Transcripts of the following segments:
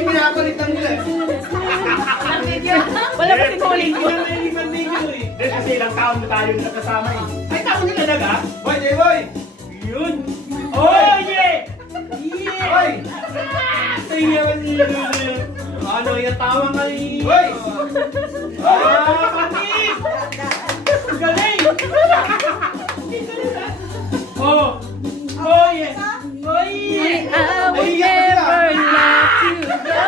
yung pinapalitan nila. Wala pa sinuling ko. Hindi, kasi ilang taon na tayo nakasama eh. Ay, taon nila talaga? Boy, boy! Yun! Oh, yeah! Boy! Ano yung tawa nga eh? Boy! Kapatid! Galing! Oh! Oh, yeah! Oh, yeah! I will never let you go.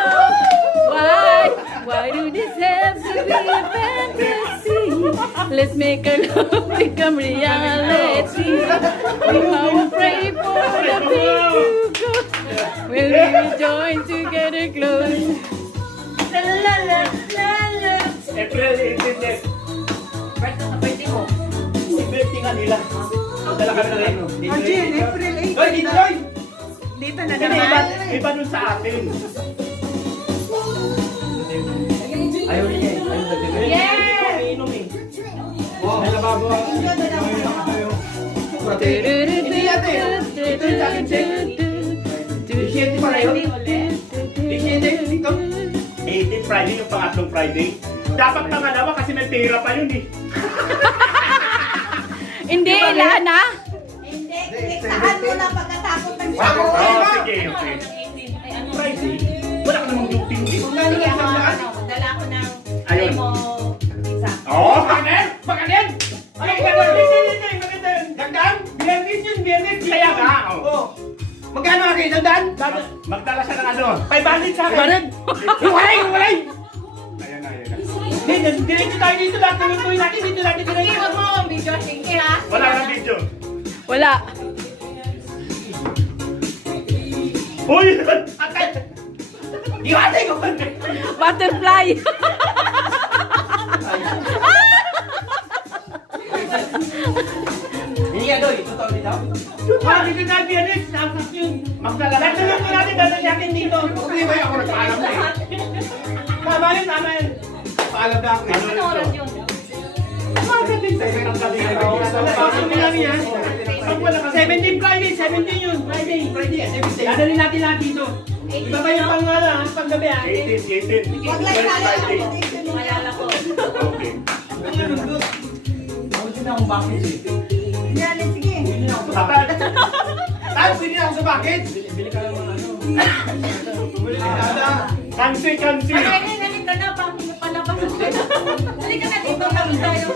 Why? Why do this have to be a fantasy? Let's make our love become reality. We won't pray for the thing to go. When we join together close. La la la la la. April 18. Birthday mo. Birthday nga nila. Dala kami na rin. April 8! Boy, dito boy! Dito na Hindi, iba nun sa atin. Ayaw niya eh. Ayaw na din. Yeah! Inom eh. Oh, may lababo ang... Hindi yate. Ito yung jacket check. Dishente pala yun. Dishente dito. 18 Friday yung pangatlong Friday. Dapat pangalawa kasi may pera pa yun eh. Hindi, Lana. Hindi, kumiktahan mo na pagkatapos ng Oh, sige, okay. Friday? Wala ka namang duty mo eh. Sige, dala ko ng Ayun. mo isa. Oo, magaling! Magaling! Magaling! Magaling! Dagdag! Biyernes yun, biyernes! Kaya nga! Oh. Magkano akin? Dandan? Magdala siya ng ano? 500 sa akin! 500? Iwalay! Iwalay! Ayan na, ayan na. Hindi, diretso tayo dito lahat. Tuloy natin dito natin Sige, diretso. huwag mo akong video. Sige, ha? Wala nang video. Wala. Uy! Atay! Iwalay ko! Butterfly. Hindi nga doy. Totoo dito. Dito na biyernes! Tapos yun! Magdala ka natin, dadalyakin dito! Hindi ba ako nagpaalam na eh? Tama yun, tama yun! Paalam na ako eh. Ano oras yun? Marketing sa ng gabi. Pasok mo lang yan. Pag wala ka, 17 Friday, 17 yun, Friday. Friday, 17. Dadali natin lahat dito. Iba ba yung panggabi ah? 18. Huwag lang tayo. Malala ko. Okay. Ang nalundot. Ako din akong bakit eh. Yan, sige. Tayo, pili ako sa bakit. Bili ka lang mga ano. Bili ka na. Kansi. Ay, ganito na. Palabas. Halika na dito. Kami tayo.